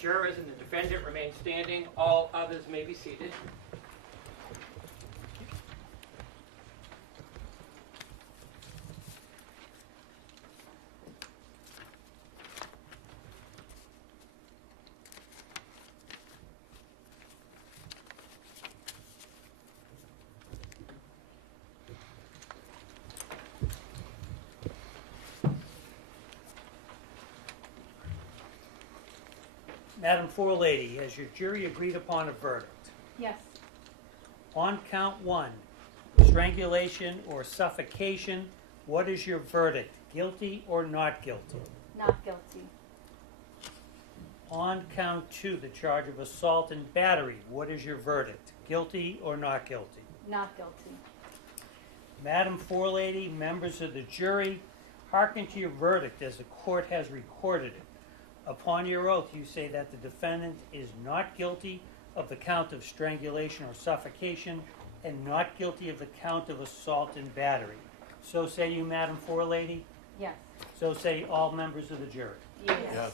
jurors and the defendant remain standing. All others may be seated. Madam Forelady, has your jury agreed upon a verdict? Yes. On count 1, strangulation or suffocation, what is your verdict? Guilty or not guilty? Not guilty. On count 2, the charge of assault and battery, what is your verdict? Guilty or not guilty? Not guilty. Madam Forelady, members of the jury, hearken to your verdict as the court has recorded it. Upon your oath, you say that the defendant is not guilty of the count of strangulation or suffocation and not guilty of the count of assault and battery. So say you, Madam Forelady? Yes. So say all members of the jury. Yes.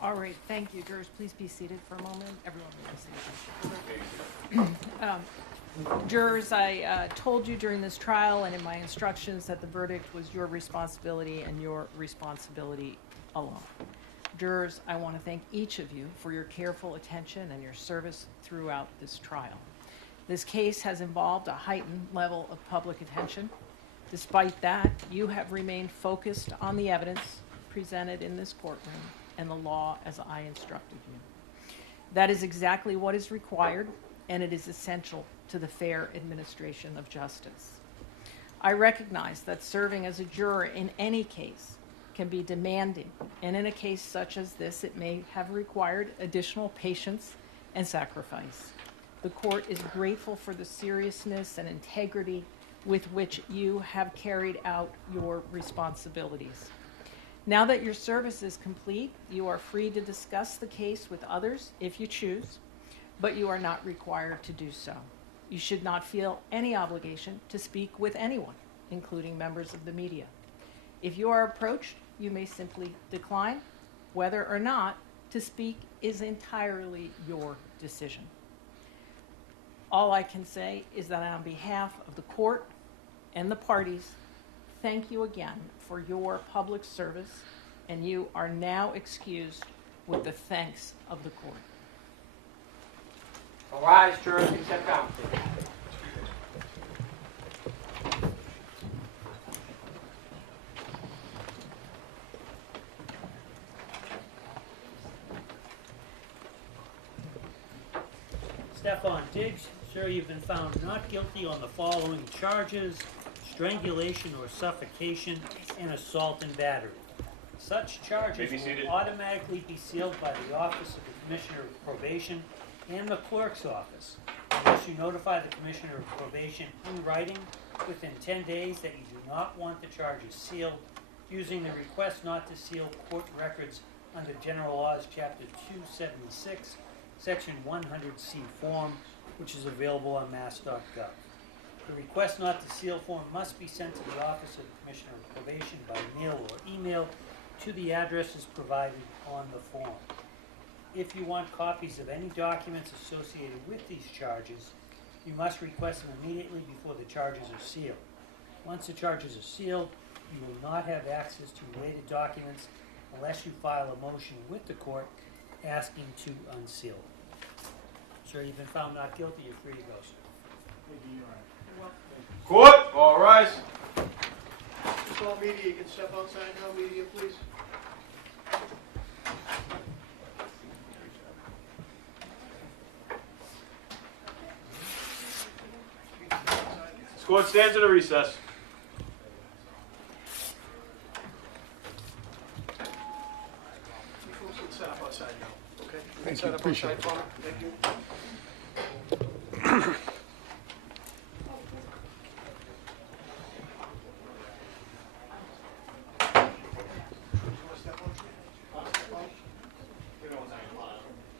All right, thank you. Jurors, please be seated for a moment. Everyone will be seated. Jurors, I told you during this trial and in my instructions that the verdict was your responsibility and your responsibility alone. Jurors, I want to thank each of you for your careful attention and your service throughout this trial. This case has involved a heightened level of public attention. Despite that, you have remained focused on the evidence presented in this courtroom and the law as I instructed you. That is exactly what is required, and it is essential to the fair administration of justice. I recognize that serving as a juror in any case can be demanding, and in a case such as this, it may have required additional patience and sacrifice. The court is grateful for the seriousness and integrity with which you have carried out your responsibilities. Now that your service is complete, you are free to discuss the case with others if you choose, but you are not required to do so. You should not feel any obligation to speak with anyone, including members of the media. If you are approached, you may simply decline. Whether or not to speak is entirely your decision. All I can say is that on behalf of the court and the parties, thank you again for your public service, and you are now excused with the thanks of the court. All rise, jurors, and step down. Stefon Diggs, sir, you've been found not guilty on the following charges: strangulation or suffocation and assault and battery. Such charges will automatically be sealed by the Office of the Commissioner of Probation and the Clerk's Office, unless you notify the Commissioner of Probation in writing within 10 days that you do not want the charges sealed, using the request not to seal court records under General Laws, Chapter 276, Section 100C form, which is available on mass.gov. The request not to seal form must be sent to the Office of the Commissioner of Probation by mail or email to the addresses provided on the form. If you want copies of any documents associated with these charges, you must request them immediately before the charges are sealed. Once the charges are sealed, you will not have access to related documents unless you file a motion with the court asking to unseal them. Sir, you've been found not guilty. You're free to go, sir. Court, all rise. Just all media, you can step outside now, media, please. This court stands at a recess. You folks can set up outside now, okay? You can set up outside for me. Thank you.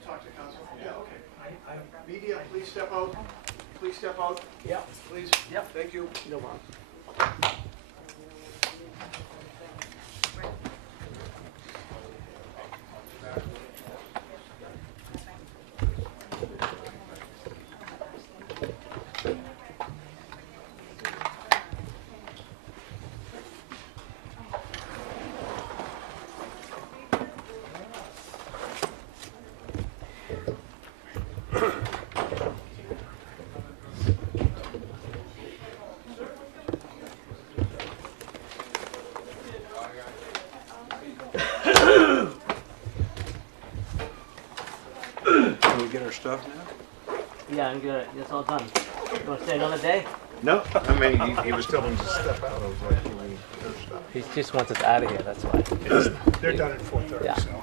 Talk to counsel. Yeah, okay. Media, please step out. Please step out. Yeah. Please. Yep. Thank you. No problem. stuff now? Yeah, I'm good. It's all done. You want to stay another day? No, I mean, he was telling him to step out. I was like, stop. He just wants us out of here, that's why. They're done at 4:30, Yeah. so.